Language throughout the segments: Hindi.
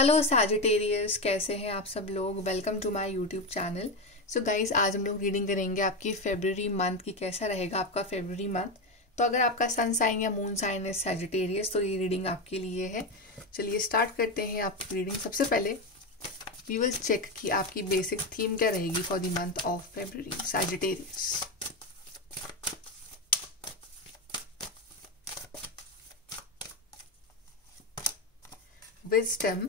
हेलो सैजिटेरियस, कैसे हैं आप सब लोग। Welcome to my YouTube channel. So guys, आज हम लोग रीडिंग करेंगे आपकी फेब्रुअरी मंथ की। कैसा रहेगा आपका फेब्रुअरी मंथ। तो अगर आपका सन साइन या मून साइन है सैजिटेरियस, तो ये रीडिंग आपके लिए है। चलिए स्टार्ट करते हैं आपकी रीडिंग। सबसे पहले वी विल चेक कि आपकी बेसिक थीम क्या रहेगी for the month of February Sagittarius. Wisdom,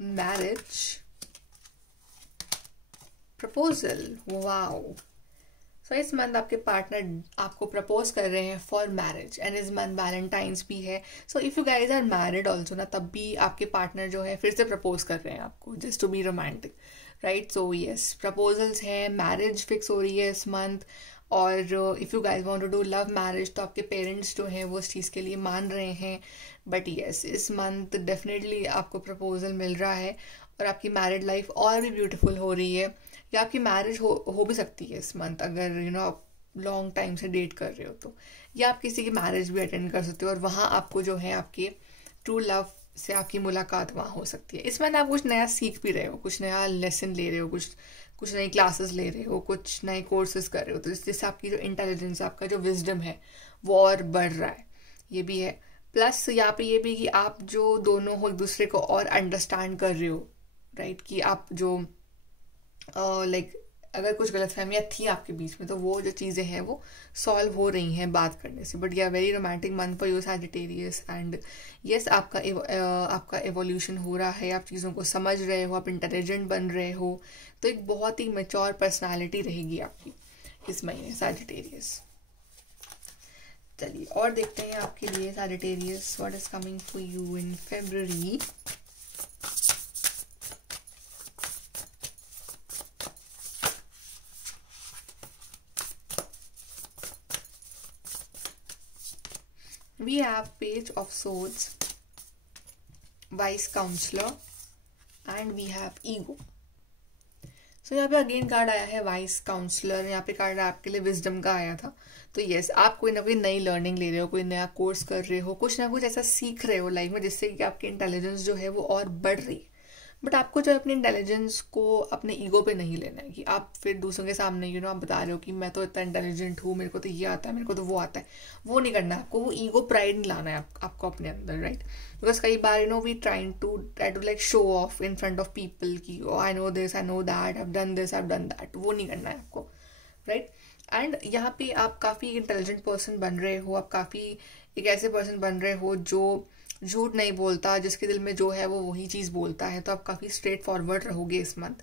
marriage, proposal. Wow. So इस मंथ आपके पार्टनर आपको प्रपोज कर रहे हैं फॉर मैरिज एंड इस मंथ वैलेंटाइंस भी है। So if you guys are married also ना, तब भी आपके पार्टनर जो है फिर से प्रपोज कर रहे हैं आपको, just to be romantic, right. So yes, proposals हैं, मैरिज फिक्स हो रही है इस मंथ। और if you guys want to do love marriage, तो आपके पेरेंट्स जो हैं वो इस चीज़ के लिए मान रहे हैं। बट यस, इस मंथ डेफिनेटली आपको प्रपोजल मिल रहा है और आपकी मैरिड लाइफ और भी ब्यूटीफुल हो रही है। या आपकी मैरिज हो भी सकती है इस मंथ, अगर आप लॉन्ग टाइम से डेट कर रहे हो तो। या आप किसी की मैरिज भी अटेंड कर सकते हो और वहाँ आपको जो है आपके ट्रू लव से आपकी मुलाकात वहाँ हो सकती है। इस मंथ आप कुछ नया सीख भी रहे हो, कुछ नया लेसन ले रहे हो, कुछ नई क्लासेस ले रहे हो, कुछ नए कोर्सेज कर रहे हो, तो जिससे आपकी जो इंटेलिजेंस, आपका जो विजडम है वो और बढ़ रहा है। ये भी है। प्लस यहाँ पे ये भी कि आप जो दोनों हो एक दूसरे को और अंडरस्टैंड कर रहे हो, राइट। कि आप जो लाइक अगर कुछ गलतफहमियां थी आपके बीच में, तो वो जो चीज़ें हैं वो सॉल्व हो रही हैं बात करने से। बट या very romantic month for you Sagittarius. And yes, आपका एवोल्यूशन हो रहा है, आप चीज़ों को समझ रहे हो, आप इंटेलिजेंट बन रहे हो। तो एक बहुत ही मैच्योर पर्सनालिटी रहेगी आपकी इस महीने सैजिटेरियस। चलिए और देखते हैं आपके लिए Sagittarius, what is coming for you in February. We have Page of Swords, Wise Counselor, and we have Ego. So यहाँ पे अगेन कार्ड आया है वाइस काउंसलर। यहाँ पे कार्ड आपके लिए विजडम का आया था। तो यस, आप कोई ना कोई नई लर्निंग ले रहे हो, कोई नया कोर्स कर रहे हो, कुछ ना कुछ ऐसा सीख रहे हो लाइफ में जिससे कि आपकी इंटेलिजेंस जो है वो और बढ़ रही है। बट आपको जो है अपनी इंटेलिजेंस को अपने ईगो पे नहीं लेना है कि आप फिर दूसरों के सामने आप बता रहे हो कि मैं तो इतना इंटेलिजेंट हूँ, मेरे को तो ये आता है, मेरे को तो वो आता है। वो नहीं करना है आपको, वो ईगो प्राइड नहीं लाना है आपको अपने अंदर, राइट। बिकॉज कई बार we try to like show off in front of people की I know this, I know that, I have done this, I have done that. वो नहीं करना है आपको, राइट। एंड यहाँ पे आप काफ़ी इंटेलिजेंट पर्सन बन रहे हो, आप काफ़ी एक ऐसे पर्सन बन रहे हो जो झूठ नहीं बोलता, जिसके दिल में जो है वो वही चीज़ बोलता है। तो आप काफ़ी स्ट्रेट फॉरवर्ड रहोगे इस मंथ।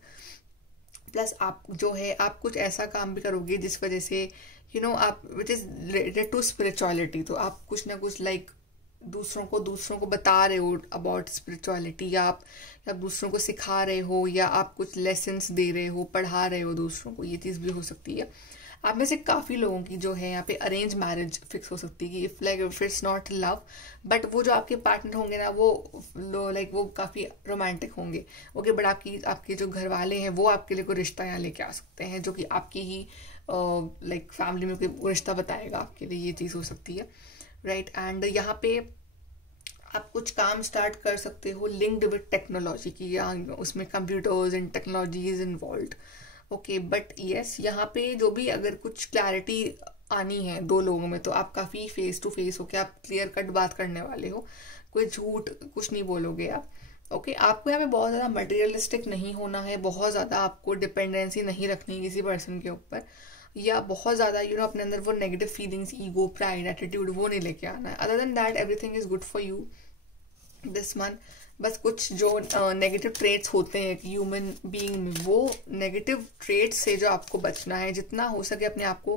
प्लस आप जो है आप कुछ ऐसा काम भी करोगे जिस वजह से आप which is related to spirituality. तो आप कुछ ना कुछ लाइक दूसरों को बता रहे हो अबाउट स्पिरिचुअलिटी, या आप दूसरों को सिखा रहे हो, या आप कुछ लेसन्स दे रहे हो, पढ़ा रहे हो दूसरों को। ये चीज़ भी हो सकती है। आप में से काफ़ी लोगों की जो है यहाँ पे अरेंज मैरिज फिक्स हो सकती है कि if it's not love, but वो जो आपके पार्टनर होंगे ना वो लाइक वो काफ़ी रोमांटिक होंगे। ओके, बट आपके जो घर वाले हैं वो आपके लिए कोई रिश्ता यहाँ लेके आ सकते हैं जो कि आपकी ही लाइक फैमिली में कोई रिश्ता बताएगा आपके लिए। ये चीज़ हो सकती है, राइट। एंड यहाँ पे आप कुछ काम स्टार्ट कर सकते हो लिंक्ड विद टेक्नोलॉजी की, या उसमें computers and technology is involve. Okay, but yes, यहाँ पे जो भी अगर कुछ क्लैरिटी आनी है दो लोगों में, तो आप काफ़ी फेस टू फेस होके आप क्लियर कट बात करने वाले हो। कोई झूठ कुछ नहीं बोलोगे आप। ओके, आपको यहाँ पे बहुत ज़्यादा मटेरियलिस्टिक नहीं होना है, बहुत ज़्यादा आपको डिपेंडेंसी नहीं रखनी है किसी पर्सन के ऊपर, या बहुत ज़्यादा अपने अंदर वो negative feelings, ego, pride, attitude वो नहीं लेके आना है। Other than that everything is good for you this month. बस कुछ जो नेगेटिव ट्रेट्स होते हैं ह्यूमन बीइंग में, वो नेगेटिव ट्रेट्स से जो आपको बचना है, जितना हो सके अपने आप को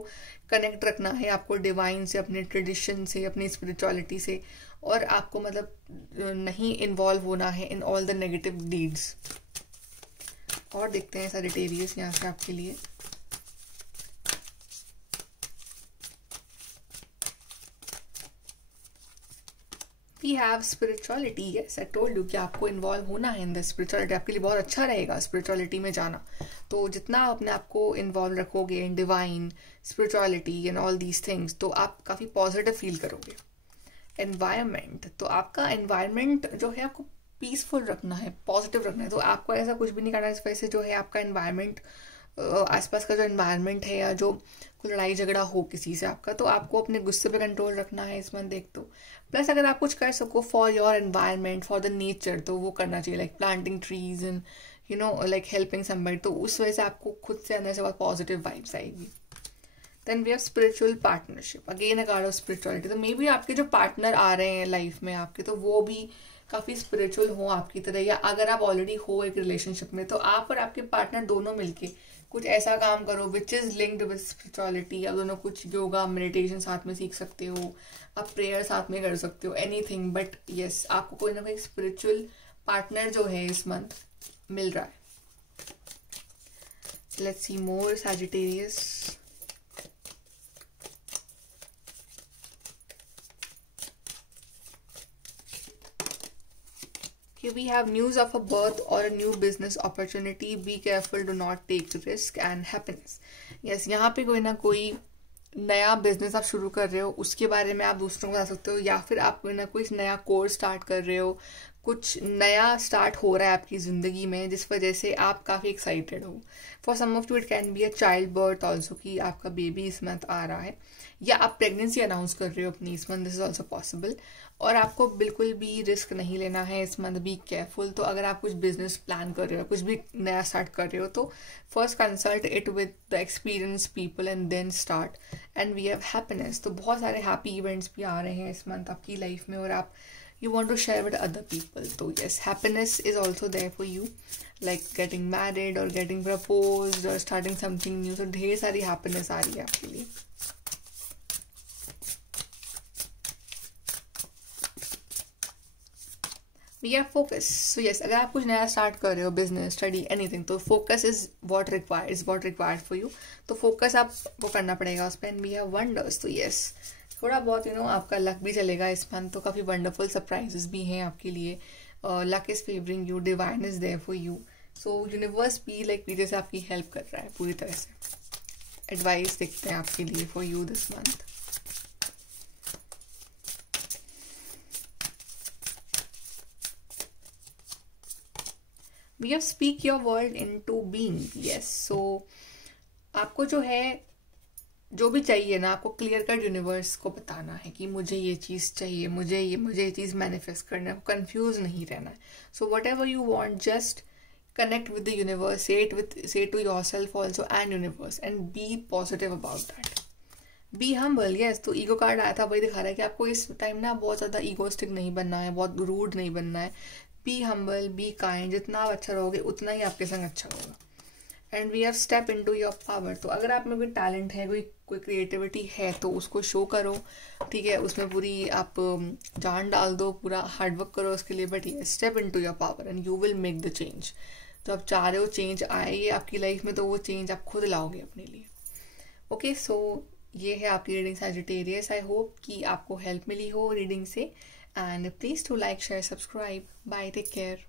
कनेक्ट रखना है, आपको डिवाइन से, अपने ट्रेडिशन से, अपनी स्पिरिचुअलिटी से, और आपको नहीं इन्वॉल्व होना है in all the negative deeds. और देखते हैं सैजिटेरियस यहाँ से आपके लिए। We have spirituality. Yes, I told you कि आपको इन्वॉल्व होना है इन द स्पिरिचुअलिटी। आपके लिए बहुत अच्छा रहेगा स्पिरिचुअलिटी में जाना। तो जितना अपने आप को इन्वॉल्व रखोगे in divine, spirituality and all these things, तो आप काफ़ी पॉजिटिव फील करोगे। एनवायरनमेंट, तो आपका एनवायरनमेंट जो है आपको पीसफुल रखना है, पॉजिटिव रखना है, तो आपको ऐसा कुछ भी नहीं करना है। इस वजह से जो है आपका एनवायरनमेंट, आसपास का जो एनवायरनमेंट है या जो कोई लड़ाई झगड़ा हो किसी से आपका, तो आपको अपने गुस्से पे कंट्रोल रखना है इस मंथ एक तो। प्लस अगर आप कुछ कर सको for your environment, for the nature, तो वो करना चाहिए, like planting trees and you know like helping somebody, तो उस वजह से आपको खुद से अंदर से बहुत पॉजिटिव वाइब्स आएगी। Then we have spiritual partnership, again a card of spirituality. तो मे बी आपके जो पार्टनर आ रहे हैं लाइफ में आपके, तो वो भी काफ़ी स्पिरिचुअल हो आपकी तरह, या अगर आप ऑलरेडी हो एक रिलेशनशिप में, तो आप और आपके पार्टनर दोनों मिलके कुछ ऐसा काम करो which is linked with spirituality. आप दोनों कुछ योगा मेडिटेशन साथ में सीख सकते हो, आप प्रेयर साथ में कर सकते हो, एनीथिंग, बट यस आपको कोई ना कोई स्पिरिचुअल पार्टनर जो है इस मंथ मिल रहा है। Let's see more Sagittarius. We have news of a birth or a new business opportunity. Be careful, do not take risk, and happiness. Yes, यहाँ पे कोई ना कोई नया बिजनेस आप शुरू कर रहे हो, उसके बारे में आप दूसरों को बता सकते हो, या फिर आप कोई ना कोई नया कोर्स स्टार्ट कर रहे हो, कुछ नया स्टार्ट हो रहा है आपकी ज़िंदगी में जिस वजह से आप काफ़ी एक्साइटेड हो। For some of you it can be a child birth also, कि आपका बेबी इस मंथ आ रहा है, या आप प्रेगनेंसी अनाउंस कर रहे हो अपनी इस month, this is also possible. और आपको बिल्कुल भी रिस्क नहीं लेना है इस मंथ, बी केयरफुल। तो अगर आप कुछ बिजनेस प्लान कर रहे हो, कुछ भी नया स्टार्ट कर रहे हो, तो first consult it with the experience people and then start. And we have happiness, तो बहुत सारे हैप्पी इवेंट्स भी आ रहे हैं इस मंथ आपकी लाइफ में, और आप you want to share with other people. So yes, happiness is also there for you, like getting married or getting proposed or starting something new. So ढेर सारी happiness आ रही है आपके लिए। We have focus. So yes, अगर आप कुछ नया स्टार्ट कर रहे हो, बिजनेस, स्टडी, एनीथिंग, तो focus is what required for you. तो फोकस आपको करना पड़ेगा उस पर। एंड वी हैव वंडर्स, तो यस थोड़ा बहुत आपका लक भी चलेगा इस मंथ, तो काफ़ी वंडरफुल सरप्राइजेस भी हैं आपके लिए। Luck is favouring you, divine is there for you. So universe भी लाइक पीछे से आपकी हेल्प कर रहा है पूरी तरह से। एडवाइस देखते हैं आपके लिए for you this month. We have speak your world into being. Yes, so आपको जो है, जो भी चाहिए ना, आपको क्लियर कट यूनिवर्स को बताना है कि मुझे ये चीज़ चाहिए, मुझे ये चीज़ मैनिफेस्ट करना है, कंफ्यूज नहीं रहना है। So whatever you want, just connect with the universe, say to yourself also and universe, and be positive about that. Be humble. Yes, तो ईगो कार्ड आया था, वही दिखा रहा है कि आपको इस टाइम ना बहुत ज़्यादा ईगोस्टिक नहीं बनना है, बहुत रूड नहीं बनना है। बी हम्बल, बी काइंड, जितना आप अच्छा रहोगे उतना ही आपके संग अच्छा होगा। And we have step into your power, तो अगर आप में कोई टैलेंट है, कोई क्रिएटिविटी है, तो उसको शो करो, ठीक है, उसमें पूरी आप जान डाल दो, पूरा हार्डवर्क करो उसके लिए। बट ये step into your power and you will make the change. तो आप चाह रहे हो चेंज आए आपकी लाइफ में, तो वो चेंज आप खुद लाओगे अपने लिए। ओके, सो ये है आपकी रीडिंग सैजिटेरियस। आई होप कि आपको हेल्प मिली हो रीडिंग से, and please to like, share, subscribe. Bye, take care.